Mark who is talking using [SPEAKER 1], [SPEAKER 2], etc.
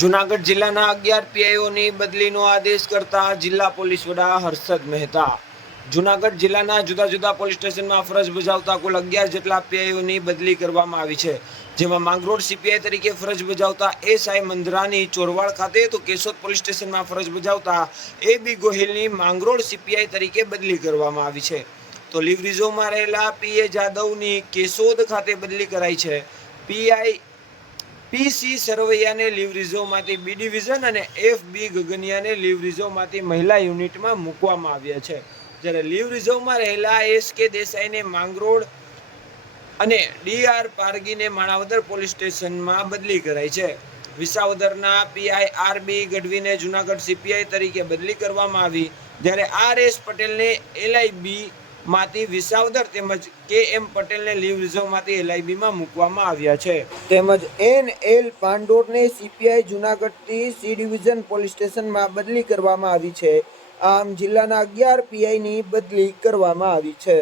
[SPEAKER 1] જુનાગઢ જિલ્લાના અગિયાર પીઆઈઓની બદલીનો આદેશ કરતા જિલ્લા પોલીસ વડા હર્ષદ મહેતા. જુનાગઢ જિલ્લાના જુદા જુદા પોલીસ સ્ટેશનમાં ફરજ બજાવતા કુલ અગિયાર જેટલા પીઆઈઓની બદલી કરવામાં આવી છે. જેમાં માંગરોળ સીપીઆઈ તરીકે ફરજ બજાવતા એસઆઈ મંદરાની ચોરવાડ ખાતે તો કેશોદ પોલીસ સ્ટેશનમાં ફરજ બજાવતા એ બી ગોહિલની માંગરોળ સીપીઆઈ તરીકે બદલી કરવામાં આવી છે. તો લીવ રહેલા રહેલા પીએ જાદવની કેશોદ ખાતે બદલી કરાઈ છે. પીઆઈ પીસી સરવૈયાને લીવ રિઝર્વમાંથી બી ડિવિઝન અને એફ બી ગગનિયાને લીવ રિઝર્વમાંથી મહિલા યુનિટમાં મૂકવામાં આવ્યા છે. જ્યારે લીવ રિઝર્વમાં રહેલા એસ કે દેસાઈને માંગરોળ અને ડી આર પારગીને માણાવદર પોલીસ સ્ટેશનમાં બદલી કરાઈ છે. વિસાવદરના પીઆઈ આર બી ગઢવીને જુનાગઢ સીપીઆઈ તરીકે બદલી કરવામાં આવી. જ્યારે આર એસ પટેલને એલઆઈબી માંથી વિસાવદર તેમજ કે એમ પટેલને લીવ રિઝર્વમાંથી એલઆઈબીમાં મૂકવામાં આવ્યા છે. તેમજ એન એલ પાંડોરને સીપીઆઈ જુનાગઢથી સી ડિવિઝન પોલીસ સ્ટેશનમાં બદલી કરવામાં આવી છે. આમ જિલ્લાના અગિયાર પીઆઈની બદલી કરવામાં આવી છે.